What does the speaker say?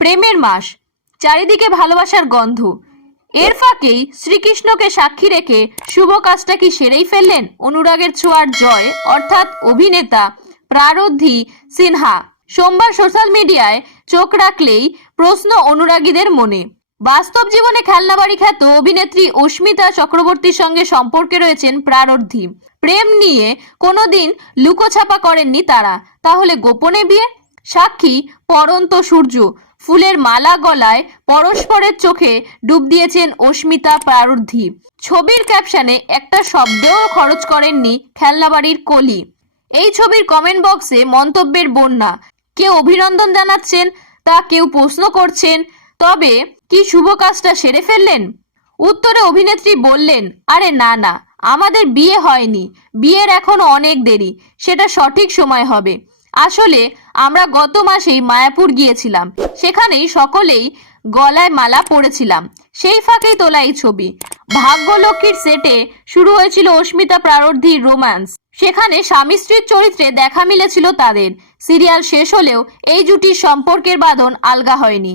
প্রেমের মাস, চারিদিকে ভালোবাসার গন্ধ। এর ফাঁকেই শ্রীকৃষ্ণকে সাক্ষী রেখে শুভ কাজটা কি সেরেই ফেললেন? অনুরাগের ছোঁয়ার জয়, অর্থাৎ অভিনেতা প্রারদ্ধি সিনহা। সোমবার সোশ্যাল মিডিয়ায় চোখ রাখলেই প্রশ্ন অনুরাগীদের মনে। বাস্তব জীবনে খেলনাবাড়ি খ্যাত অভিনেত্রী অস্মিতা চক্রবর্তীর সঙ্গে সম্পর্কে রয়েছেন প্রারদ্ধি প্রেম নিয়ে কোনোদিন লুকোছাপা করেননি তারা। তাহলে গোপনে বিয়ে? সাক্ষী পরন্ত সূর্য। ফুলের মালা গলায় পরস্পরের চোখে ডুব দিয়েছেন অস্মিতা প্রারদ্ধি। ছবির ক্যাপশনে একটা শব্দও খরচ করেননি খেলনাবাড়ির কলি। এই ছবির কমেন্ট বক্সে মন্তব্যের বন্যা। কেউ অভিনন্দন জানাচ্ছেন, তা কেউ প্রশ্ন করছেন, তবে কি শুভ কাজটা সেরে ফেললেন? উত্তরে অভিনেত্রী বললেন, আরে না না, আমাদের বিয়ে হয়নি, বিয়ের এখনও অনেক দেরি, সেটা সঠিক সময় হবে। আসলে আমরা গত মাসেই মায়াপুর গিয়েছিলাম। সেখানেই সকলেই গলায় মালা পরেছিলাম। সেই ফাঁকেই তোলা এই ছবি। ভাগ্যলক্ষ্মীর সেটে শুরু হয়েছিল অস্মিতা প্রারর্ধীর রোম্যান্স। সেখানে স্বামী স্ত্রীর চরিত্রে দেখা মিলেছিল তাদের। সিরিয়াল শেষ হলেও এই জুটির সম্পর্কের বাঁধন আলগা হয়নি।